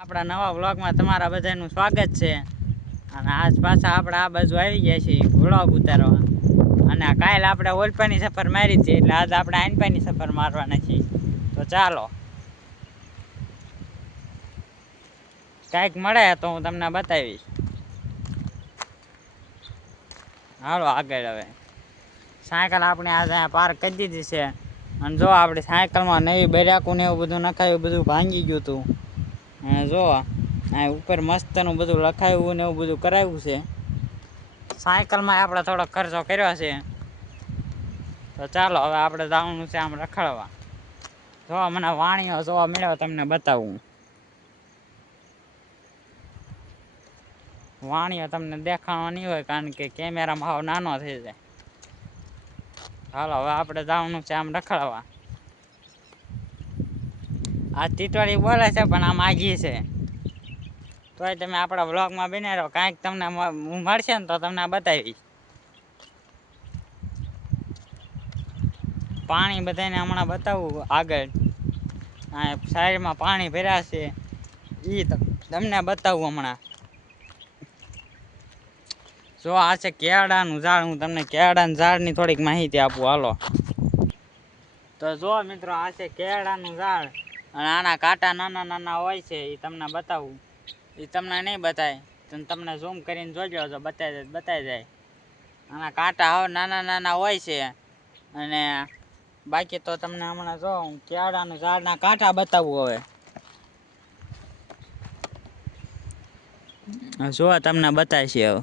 આપણા નવા વ્લોગમાં તમારા બધાનું સ્વાગત છે અને આજ પાછા આપણે આ બાજુ આવી ગયા છીએ વ્લોગ ઉતારવા અને કાલે આપણે ઓલપાની સફર મારી હતી એટલે આજ આપણે આનપાની સફર મારવાના છીએ તો ચાલો કાંઈક મળે તો હું તમને બતાવીશ હાલો આગળ હવે સાયકલ આપણે આજે અહીંયા પાર્ક કરી દીધી છે અને જો આપણે સાયકલમાં નવી બૈરાકું ને એવું બધું નખાયું બધું ભાંગી ગયું હતું અને જો આ ઉપર મસ્તનું બધું લખાયું ને એવું બધું કરાવ્યું છે સાયકલમાં આપણે થોડો ખર્ચો કર્યો છે તો ચાલો હવે આપણે જવાનું છે આમ રખડવા જો મને વાણીઓ જોવા મળ્યો તમને બતાવું વાણીઓ તમને દેખાણો નહીં હોય કારણ કે કેમેરામાં હાવ નાનો થઈ જાય હાલો હવે આપણે જવાનું છે આમ રખડવા આ ટીટવાળી બોલે છે પણ આમ આગી છે તોય તમે આપણા વ્લોગમાં બને રહો કાંઈક તમને મળશે ને તો તમને બતાવીશ પાણી બધાને હમણાં બતાવું આગળ આ સાઈડમાં પાણી ભર્યા છે એ તમને બતાવું હમણાં જો આ છે કેળાનું ઝાડ હું તમને કેળાના ઝાડની થોડીક માહિતી આપું હાલો તો જો મિત્રો આ છે કેળાનું ઝાડ અને આના કાંટા નાના નાના હોય છે એ તમને બતાવું એ તમને નહીં બતાય તો તમને ઝૂમ કરીને જોજો તો બતાવી જાય આના કાંટા હવે નાના નાના હોય છે અને બાકી તો તમને હમણાં જો હું કેળાનું ઝાડના કાંટા બતાવું હવે જો તમને બતાવશે હવે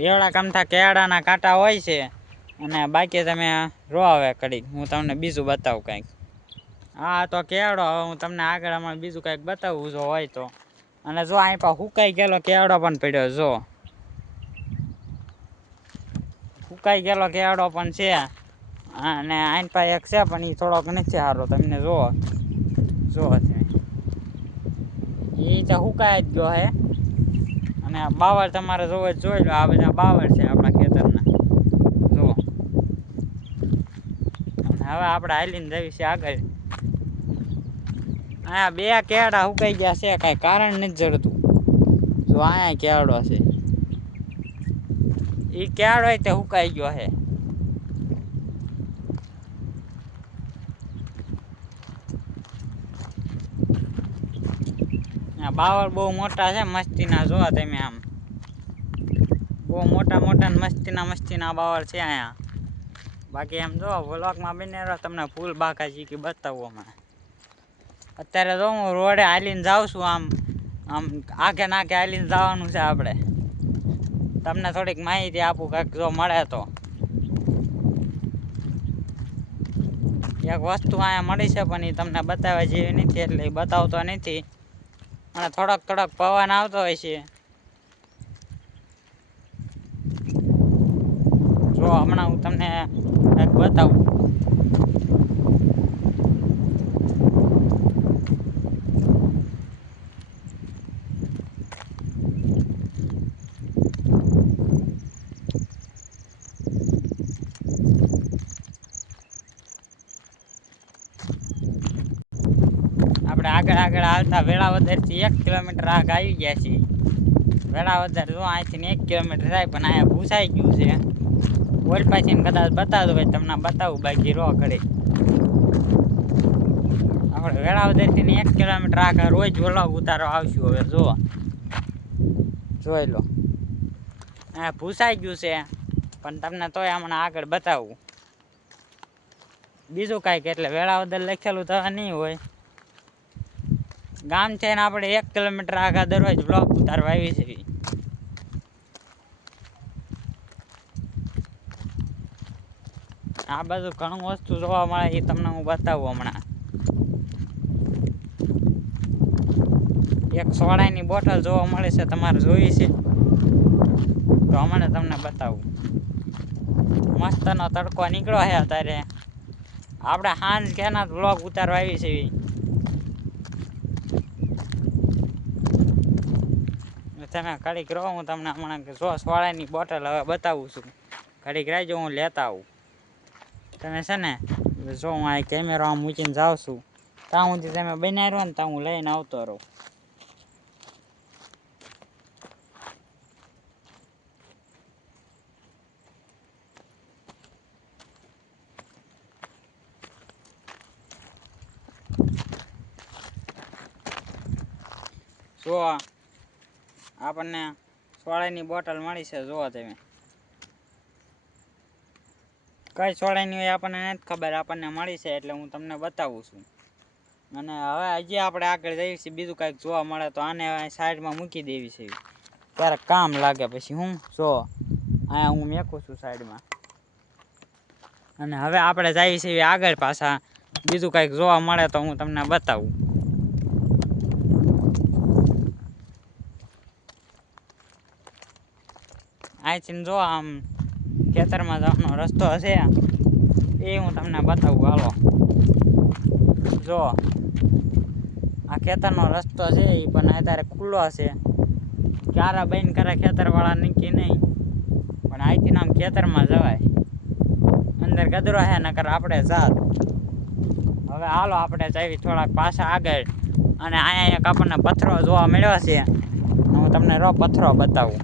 એવડા કમથા કેળાના કાંટા હોય છે અને બાકી તમે રો હવે કડીક હું તમને બીજું બતાવું કંઈક હા તો કેળો હવે હું તમને આગળ હમણાં બીજું કંઈક બતાવું જો હોય તો અને જો અહીં પર સુકાઈ ગયેલો કેળો પણ પડ્યો જો સુકાઈ ગયેલો કેળો પણ છે અને આઈન પાસે એક છે પણ એ થોડોક નથી સારો તમને જો છે એ તો સુકાઈ જ ગયો હે અને બાવળ તમારે જોવે જોઈ લો આ બધા બાવળ છે આપણા ખેતરના જો હવે આપણે હાલીને જઈએ છીએ આગળ અહીંયા બે કેળા સુકાઈ ગયા છે કાંઈ કારણ નથી જડતું જો અહીંયા કેળો છે એ કેળો તે સુકાઈ ગયો છે બાવળ બહુ મોટા છે મસ્તીના જોવા તમે આમ બહુ મોટા મોટા મસ્તીના બાવળ છે અહીંયા બાકી એમ જો વ્લોગમાં બને રહ્યો તમને ફૂલ બાકાજી કે બતાવું હમણાં અત્યારે જો હું રોડે હાલીને જાઉં છું આમ આગે નાકે હાલીને જવાનું છે આપણે તમને થોડીક માહિતી આપું કાંઈક જો મળે તો એક વસ્તુ અહીંયા મળી છે પણ એ તમને બતાવવા જેવી નથી એટલે એ બતાવતો નથી અને થોડોક પવન આવતો હોય છે જો હમણાં હું તમને એક બતાવું આપણે આગળ આવતા વેળાવદરથી 1 કિલોમીટર આગળ આવી ગયા છીએ વેળાવદર જો અહીંથી 1 કિલોમીટર થાય પણ અહીંયા ભૂસાઈ ગયું છે ઓલ પાછીને કદાચ બતાવતો હોય તમને બતાવું બાકી રો ઘડી આપણે વેળાવદરથી 1 કિલોમીટર આગળ રોજ વ્લોગ ઉતારો આવશું હવે જોઈ લો અહીંયા ભૂસાઈ ગયું છે પણ તમને તોય હમણાં આગળ બતાવું બીજું કાંઈક એટલે વેળાવદર લખેલું તો નહીં હોય ગામ છે ને આપણે 1 કિલોમીટર આગળ દરરોજ બ્લોક ઉતારવા આવી છે આ બધું ઘણું વસ્તુ જોવા મળે એ તમને હું બતાવું હમણાં એક સોડાની બોટલ જોવા મળે છે તમારે જોઈ છે તો હમણાં તમને બતાવું મસ્તનો તડકો નીકળ્યો છે અત્યારે આપણે સાંજ કેના બ્લોગ ઉતારવા આવી છે તમે ઘડીક રહો હું તમને હમણાં જો સોડાની બોટલ હવે બતાવું છું ઘડીક રહેજો હું લેતા આવું તમે છે ને જો હું આ કેમેરો આમ મૂકીને જાઉં છું ત્યાં સુધી તમે બનાવી રહો ને ત્યાં હું લઈને આવતો રહું. જો આપણને સોડાની બોટલ મળી છે. જુઓ તમે, કઈ સોડાની હોય આપણને નથી ખબર, આપણને મળી છે એટલે હું તમને બતાવું છું. અને હવે હજી આપણે આગળ જઈએ છીએ, બીજું કાંઈક જોવા મળે તો આને સાઈડમાં મૂકી દેવી છે, ક્યારેક કામ લાગે. પછી હું જો અહીંયા હું મેકું છું સાઈડમાં. અને હવે આપણે જઈએ છીએ આગળ પાછા, બીજું કાંઈક જોવા મળે તો હું તમને બતાવું. અહીંથી જો આમ ખેતરમાં જવાનો રસ્તો હશે એ હું તમને બતાવું. હાલો, જો આ ખેતરનો રસ્તો છે એ પણ અત્યારે ખુલ્લો છે. ક્યારે બંધ કરે ખેતરવાળા નક્કી નહીં, પણ અહીંથી આમ ખેતરમાં જવાય. અંદર ગદરો છે નકર આપણે જાત. હવે હાલો આપણે જઈએ થોડાક પાછા આગળ. અને અહીંયા એક આપણને પથ્થરો જોવા મળ્યો છે, હું તમને પથ્થરો બતાવું.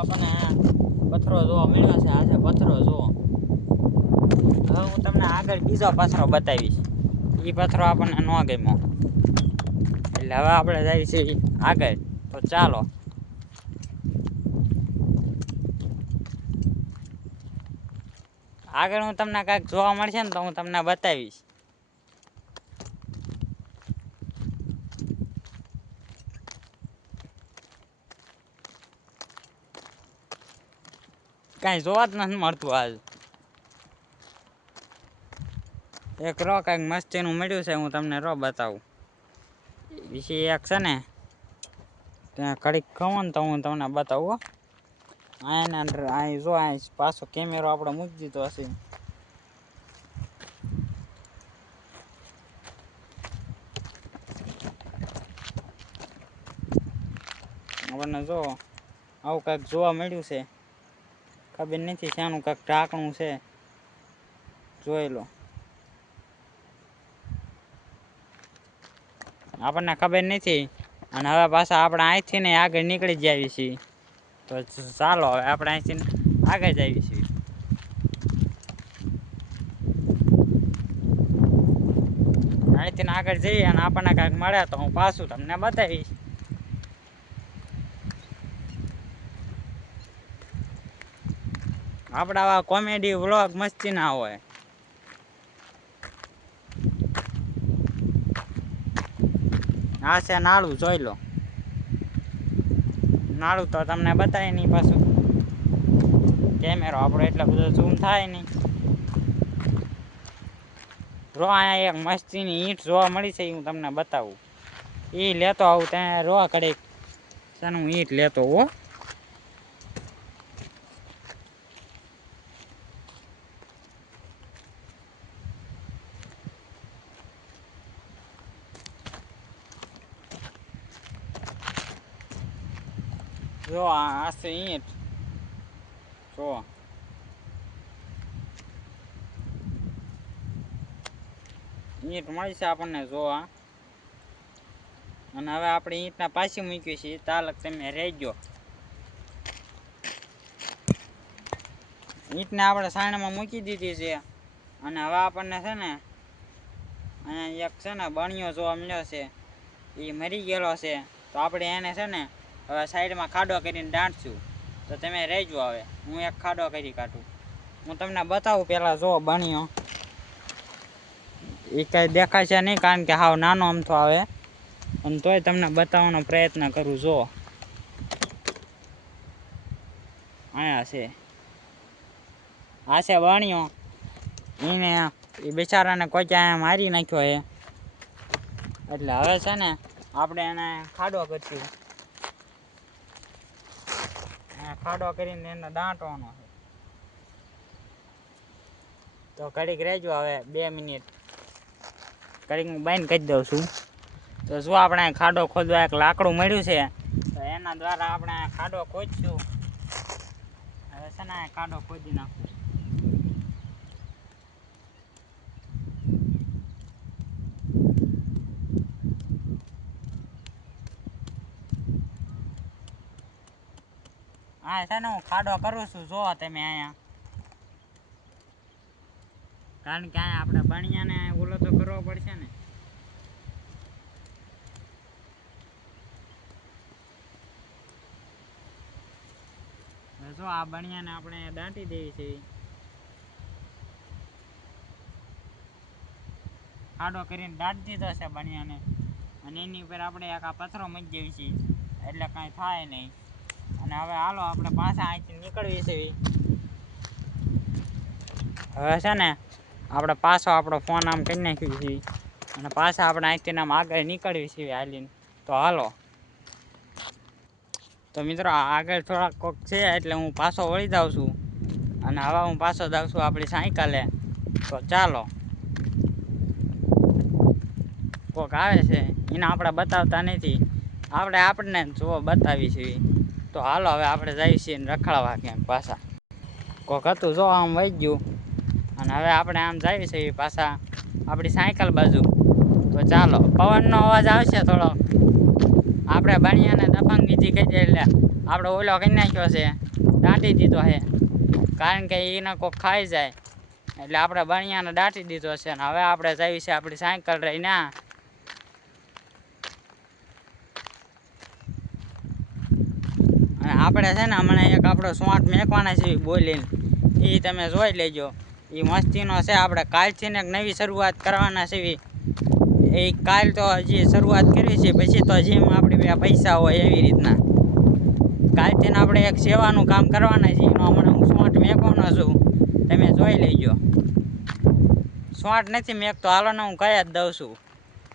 આપણને પથ્થરો જોવા મળ્યો છે. આ છે પથ્થરો. જુઓ, હવે હું તમને આગળ બીજો પથ્થરો બતાવીશ. એ પથ્થરો આપણને ન ગમ્યો એટલે હવે આપણે જઈએ છીએ આગળ. તો ચાલો. આગળ હું તમને કાંઈક જોવા મળશે ને તો હું તમને બતાવીશ. કાંઈ જોવા જ નથી મળતું આજ. એક કાંઈક મસ્તીનું મળ્યું છે, હું તમને બતાવું. બીજી એક છે ને ત્યાં કડીક કહું ને તો હું તમને બતાવું. અહીં જો અહીં પાછો કેમેરો આપણે મૂકી દીધો હશે. આપણને જો આવું કાંઈક જોવા મળ્યું છે. ખબર નથી શાનું કાંઈક ઢાંકણું છે, જોઈ લો. આપણને ખબર નથી. અને હવે પાછા આપણે અહીંથી ને આગળ નીકળી જઈએ છીએ. તો ચાલો હવે આપણે અહીંથી આગળ જઈએ છીએ. અહીંથી આગળ જઈએ અને આપણને કાંઈક મળે તો હું પાછું તમને બતાવીશ. આપણા આવા કોમેડી વ્લોગ મસ્તી ના હોય. આ છે નાળું, જોઈ લો. નાળું તો તમને બતાવી નહીં, પાછું કેમેરો આપણો એટલો બધો ઝૂમ થાય નહીં. અહીંયા એક મસ્તીની ઈંટ જોવા મળી છે, હું તમને બતાવું. એ લેતો આવું ત્યાં કડીક હું ઈંટ લેતો હો. જો આ છે ઈંટ. જો ઈંટ મળી છે આપણને. જો અને હવે આપણે ઈંટના પાછી મૂકીએ છીએ. તાલક તમે રહેજો. ઈંટને આપણે સાયણામાં મૂકી દીધી છે. અને હવે આપણને છે ને અહીંયા એક છે ને બણિયો જોવા મળ્યો છે, એ મરી ગયેલો છે. તો આપણે એને છે ને હવે સાઈડમાં ખાડો કરીને દાંટશું. તો તમે રહેજો. હવે હું એક ખાડો કરી કાઢું. હું તમને બતાવું પહેલાં. જો બણિયો એ કાંઈ દેખાય છે નહીં, કારણ કે હાવ નાનો અમથો આવે. અને તોય તમને બતાવવાનો પ્રયત્ન કરું. જો અહીંયા છે, આ છે બણિયો. એને એ બિચારાને કોઈ ક્યાં મારી નાખ્યો છે. એટલે હવે છે ને આપણે એને ખાડો કરીશું. ખાડો કરીને એને દાંટવાનો છે. તો ઘડીક રહેજો. હવે 2 મિનિટ ઘડીક હું બંધ કરી દઉં છું. તો શું આપણે ખાડો ખોદવા એક લાકડું મળ્યું છે, તો એના દ્વારા આપણે ખાડો ખોદશું. હવે છે ને કાઢો ખોદી નાખું. હા છે ને હું ખાડો કરું છું, જો તમે અહીંયા. કારણ કે અહીંયા આપણે બણિયાને ઓલો તો કરવો પડશે ને. જો આ બણિયાને આપણે દાંટી દેવી છે. ખાડો કરીને દાંટી દીધો છે બણિયાને, અને એની ઉપર આપણે એક આ પથરો મૂકી દેવી છે, એટલે કાંઈ થાય નહીં. અને હવે હાલો આપણે પાછા અહીંથી નીકળવી છે. હવે છે ને આપણે પાછો આપણો ફોન આમ કરી નાખ્યું છે, અને પાછા આપણે અહીંથી આમ આગળ નીકળવી છે હાલીને. તો હાલો. તો મિત્રો આગળ થોડાક કોક છે એટલે હું પાછો વળી જાઉં છું, અને હવે હું પાછો જાઉં છું આપણી સાયકલે. તો ચાલો. કોક આવે છે એને આપણે બતાવતા નથી, આપણને જો બતાવી છે. તો હાલો હવે આપણે જઈએ છીએ રખડવા ક્યાંક પાછા. કોક હતું જો આમ વહી ગયું, અને હવે આપણે આમ જઈએ છીએ પાછા આપણી સાયકલ બાજુ. તો ચાલો. પવનનો અવાજ આવશે થોડો. આપણે બણિયાને દફંગીજી કહી દે એટલે આપણે ઓલો કરી નાખ્યો છે, દાંટી દીધો છે. કારણ કે એને કોક ખાઈ જાય એટલે આપણે બણિયાને દાંટી દીધો છે. અને હવે આપણે જઈએ છીએ આપણી સાયકલ રહીને. અને આપણે છે ને હમણાં એક આપણો શોર્ટ મેકવાના છે બોલીને, એ તમે જોઈ લેજો. એ મસ્તીનો છે. આપણે કાલથી ને એક નવી શરૂઆત કરવાના છે. એ કાલ તો હજી શરૂઆત કરવી છે, પછી તો જેમ આપણે પૈસા હોય એવી રીતના કાલથી આપણે એક સેવાનું કામ કરવાના છે. એનો હમણાં હું શોર્ટ મેકવાનો છું, તમે જોઈ લેજો. શોર્ટ નથી મેકતો, હાલો ને હું કહી જ દઉં છું.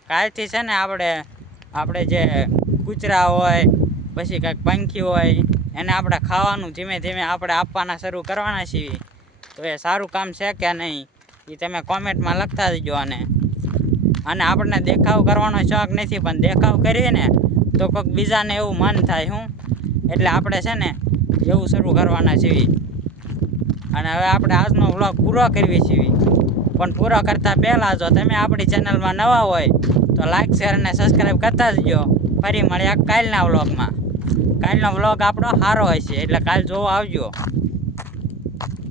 કાલથી છે ને આપણે જે કૂતરા હોય, પછી કંઈક પંખી હોય, એને આપણે ખાવાનું ધીમે ધીમે આપણે આપવાના શરૂ કરવાના છીએ. તો એ સારું કામ છે કે નહીં એ તમે કોમેન્ટમાં લખતા દેજો. અને આપણને દેખાવ કરવાનો શોખ નથી, પણ દેખાવ કરીએ ને તો કોઈક બીજાને એવું મન થાય શું, એટલે આપણે છે ને એવું શરૂ કરવાના છીએ. અને હવે આપણે આજનો વ્લોગ પૂરો કરવી છીએ, પણ પૂરો કરતાં પહેલાં જો તમે આપણી ચેનલમાં નવા હોય તો લાઈક શેર અને સબસ્ક્રાઈબ કરતા જજો. ફરી મળ્યા કાલના વ્લોગમાં. કાલનો વ્લોગ આપણો સારો હશે એટલે કાલ જોવા આવજો.